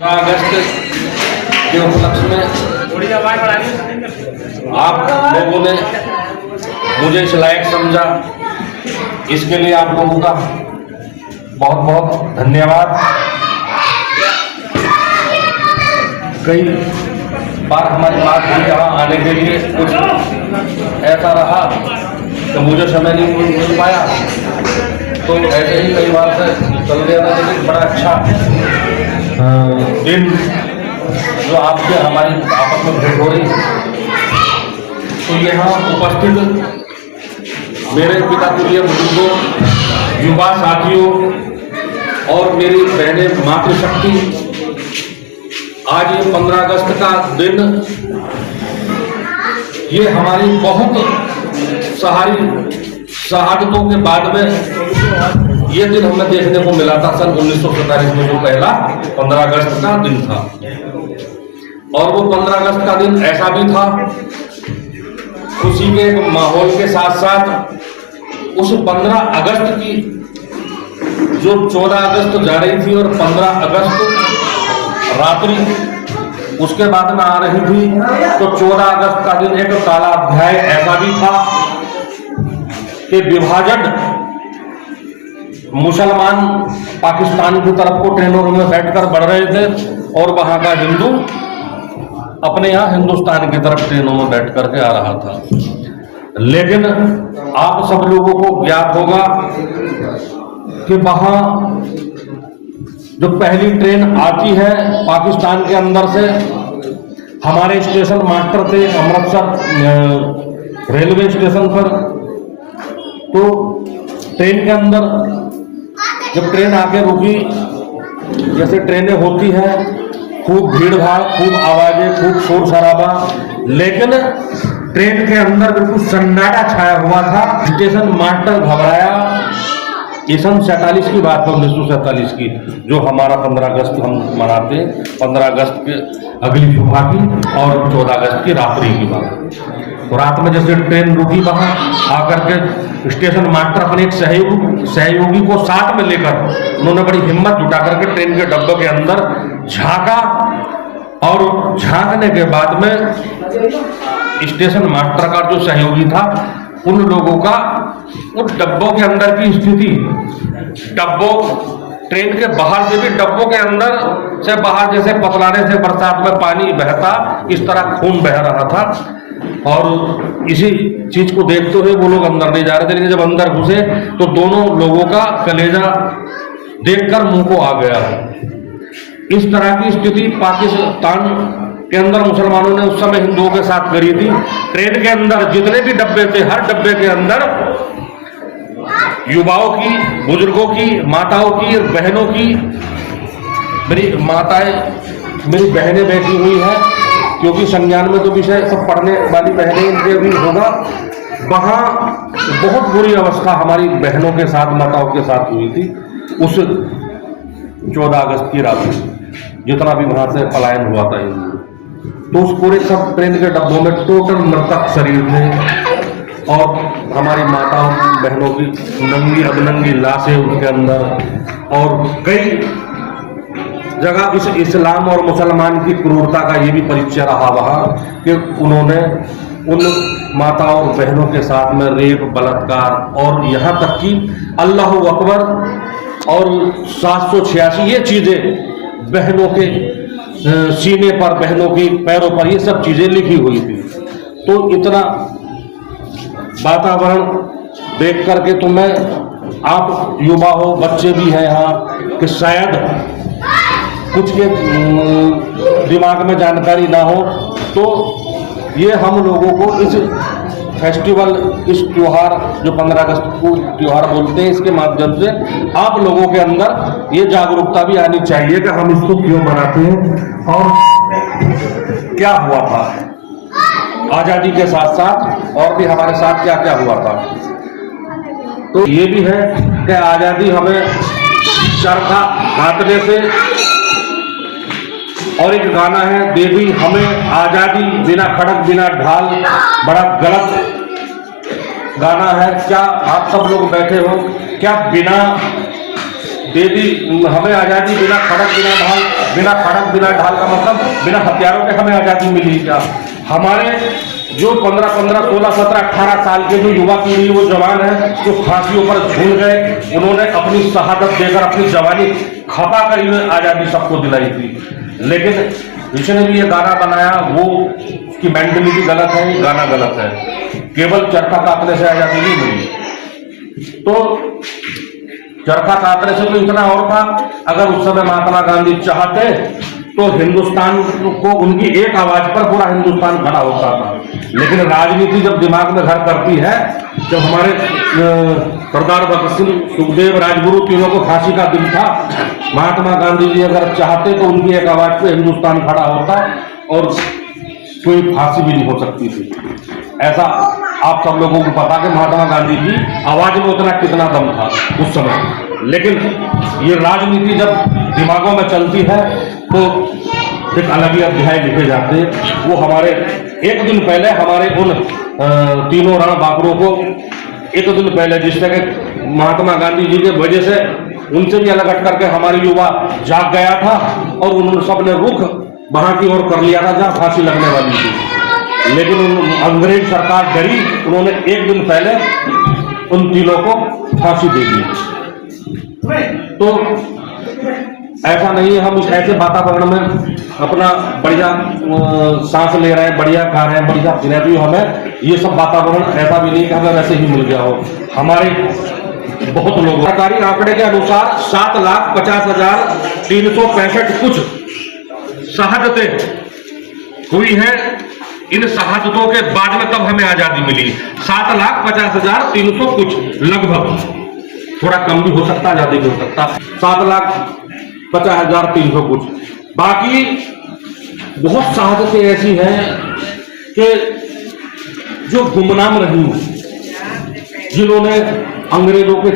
अगस्त के उपलक्ष्य में आप लोगों ने मुझे इस लायक समझा, इसके लिए आप लोगों का बहुत बहुत धन्यवाद। कई बार हमारी बात हुई यहाँ आने के लिए, कुछ ऐसा रहा तो मुझे समय नहीं मिल पाया, तो ऐसे ही कई बार से चल गया था। लेकिन बड़ा अच्छा दिन जो आपके हमारी आपस में भेंट हो रही, तो यहाँ उपस्थित मेरे पिता तुल्य बुजुर्गों, युवा साथियों और मेरी बहनें मातृशक्ति, आज ये 15 अगस्त का दिन, ये हमारी बहुत शहादतों के बाद में ये दिन हमें देखने को मिला था। सन 1947 में जो पहला 15 अगस्त का दिन था, और वो 15 अगस्त का दिन ऐसा भी था, खुशी के माहौल के साथ साथ उस 15 अगस्त की जो 14 अगस्त जा रही थी और 15 अगस्त रात्रि उसके बाद में आ रही थी, तो 14 अगस्त का दिन एक काला अध्याय ऐसा भी था कि विभाजन मुसलमान पाकिस्तान की तरफ को ट्रेनों में बैठकर बढ़ रहे थे और वहां का हिंदू अपने यहाँ हिंदुस्तान की तरफ ट्रेनों में बैठ करके आ रहा था। लेकिन आप सब लोगों को ज्ञात होगा कि वहां जो पहली ट्रेन आती है पाकिस्तान के अंदर से, हमारे स्टेशन मास्टर थे अमृतसर रेलवे स्टेशन पर, तो ट्रेन के अंदर जब ट्रेन आके रुकी, जैसे ट्रेनें होती हैं, खूब भीड़ भाड़, खूब आवाजें, खूब शोर शराबा, लेकिन ट्रेन के अंदर बिल्कुल सन्नाटा छाया हुआ था। स्टेशन मास्टर घबराया। ये सन 47 की बात है, 1947 की, जो हमारा 15 अगस्त हम मनाते हैं, 15 अगस्त के अगली सुबह की और 14 अगस्त की रात्रि की बात। तो रात में जैसे ट्रेन रुकी, वहां आकर के स्टेशन मास्टर अपने एक सहयोगी को साथ में लेकर उन्होंने बड़ी हिम्मत जुटा करके ट्रेन के डब्बे के अंदर झांका, और झांकने के बाद में स्टेशन मास्टर का जो सहयोगी था, उन लोगों का उन डब्बों के अंदर की स्थिति, डब्बों ट्रेन के बाहर से भी डब्बों के अंदर से बाहर जैसे पतलाने से बरसात में पानी बहता, इस तरह खून बह रहा था। और इसी चीज को देखते हुए वो लोग अंदर नहीं जा रहे थे, लेकिन जब अंदर घुसे तो दोनों लोगों का कलेजा देखकर मुंह को आ गया। इस तरह की स्थिति पाकिस्तान के अंदर मुसलमानों ने उस समय हिंदुओं के साथ करी थी। ट्रेन के अंदर जितने भी डब्बे थे, हर डब्बे के अंदर युवाओं की, बुजुर्गों की, माताओं की, बहनों की, मेरी माताएं, मेरी बहनें बैठी हुई हैं, क्योंकि संज्ञान में तो विषय सब पढ़ने वाली बहनें इनके भी होगा। वहां बहुत बुरी अवस्था हमारी बहनों के साथ, माताओं के साथ हुई थी उस 14 अगस्त की रात में, जितना भी वहां से पलायन हुआ था हिंदू। तो उस पूरे सब ट्रेन के डब्बों में टोटल मृतक शरीर थे, और हमारी माताओं बहनों की नंगी अबनंगी लाशें उनके अंदर। और कई जगह इस इस्लाम और मुसलमान की क्रूरता का ये भी परिचय रहा वहाँ कि उन्होंने उन माताओं और बहनों के साथ में रेप, बलात्कार, और यहाँ तक कि अल्लाह अकबर और 786 ये चीजें बहनों के सीने पर, बहनों की पैरों पर, ये सब चीजें लिखी हुई थी। तो इतना वातावरण देख करके तो मैं, आप युवा हो, बच्चे भी हैं यहाँ, कि शायद कुछ के दिमाग में जानकारी ना हो, तो ये हम लोगों को इस फेस्टिवल, इस त्योहार जो 15 अगस्त को त्योहार बोलते हैं, इसके माध्यम से आप लोगों के अंदर ये जागरूकता भी आनी चाहिए कि हम इसको क्यों मनाते हैं और क्या हुआ था आजादी के साथ साथ, और भी हमारे साथ क्या क्या हुआ था। तो ये भी है कि आजादी हमें चरखा काटने से और एक गाना है दे दी हमें आजादी बिना खड़क बिना ढाल, बड़ा गलत गाना है। क्या आप सब लोग बैठे हो, क्या बिना दे दी हमें आजादी बिना खड़क बिना ढाल, बिना खड़क बिना ढाल का मतलब बिना हथियारों के हमें आजादी मिली क्या? हमारे जो 15, 16, 17, 18 साल के जो युवा पीढ़ी, वो जवान है जो फांसियों पर झूल गए, उन्होंने अपनी शहादत देकर अपनी जवानी खपा कर ये आजादी सबको दिलाई थी। लेकिन जिसने भी ये गाना बनाया वो उसकी मेंटलिटी गलत है, ये गाना गलत है। केवल चरखा काटने से आजादी नहीं मिली, तो चरखा काटने से तो इतना और था। अगर उस समय महात्मा गांधी चाहते तो हिंदुस्तान को उनकी एक आवाज पर पूरा हिंदुस्तान खड़ा होता था। लेकिन राजनीति जब दिमाग में घर करती है, जब हमारे सरदार भगत सिंह, सुखदेव, राजगुरु तीनों को फांसी का दिन था, महात्मा गांधी जी अगर चाहते तो उनकी एक आवाज पे हिंदुस्तान खड़ा होता और कोई फांसी भी नहीं हो सकती थी। ऐसा आप सब लोगों को पता कि महात्मा गांधी की आवाज में उतना कितना दम था उस समय। लेकिन ये राजनीति जब दिमागों में चलती है तो एक अलग ही अध्याय लिखे जाते हैं। वो हमारे एक दिन पहले हमारे उन तीनों रण बांकुरों को एक दिन पहले, जिस तरह महात्मा गांधी जी के वजह से उनसे भी अलग हट करके हमारी युवा जाग गया था और उन्होंने सबने रुख वहां की ओर कर लिया था जहां फांसी लगने वाली थी। लेकिन अंग्रेज सरकार डरी, उन्होंने एक दिन पहले उन तीनों को फांसी दे दी। तो ऐसा नहीं है हम इस ऐसे वातावरण में अपना बढ़िया सांस ले रहे हैं, बढ़िया खा रहे हैं, बढ़िया पी रहे हैं, तो हमें ये सब वातावरण ऐसा भी नहीं कि हमें वैसे ही मिल गया हो। हमारे बहुत लोग, सरकारी आंकड़े के अनुसार 7,50,365 कुछ शहादतें हुई हैं। इन शहादतों के बाद में तब हमें आजादी मिली। 7,50,300 कुछ, लगभग, थोड़ा कम भी हो सकता, ज्यादा भी हो सकता, 7,50,300 कुछ। बाकी बहुत शहादतें ऐसी हैं कि जो गुमनाम रही, जिन्होंने अंग्रेजों के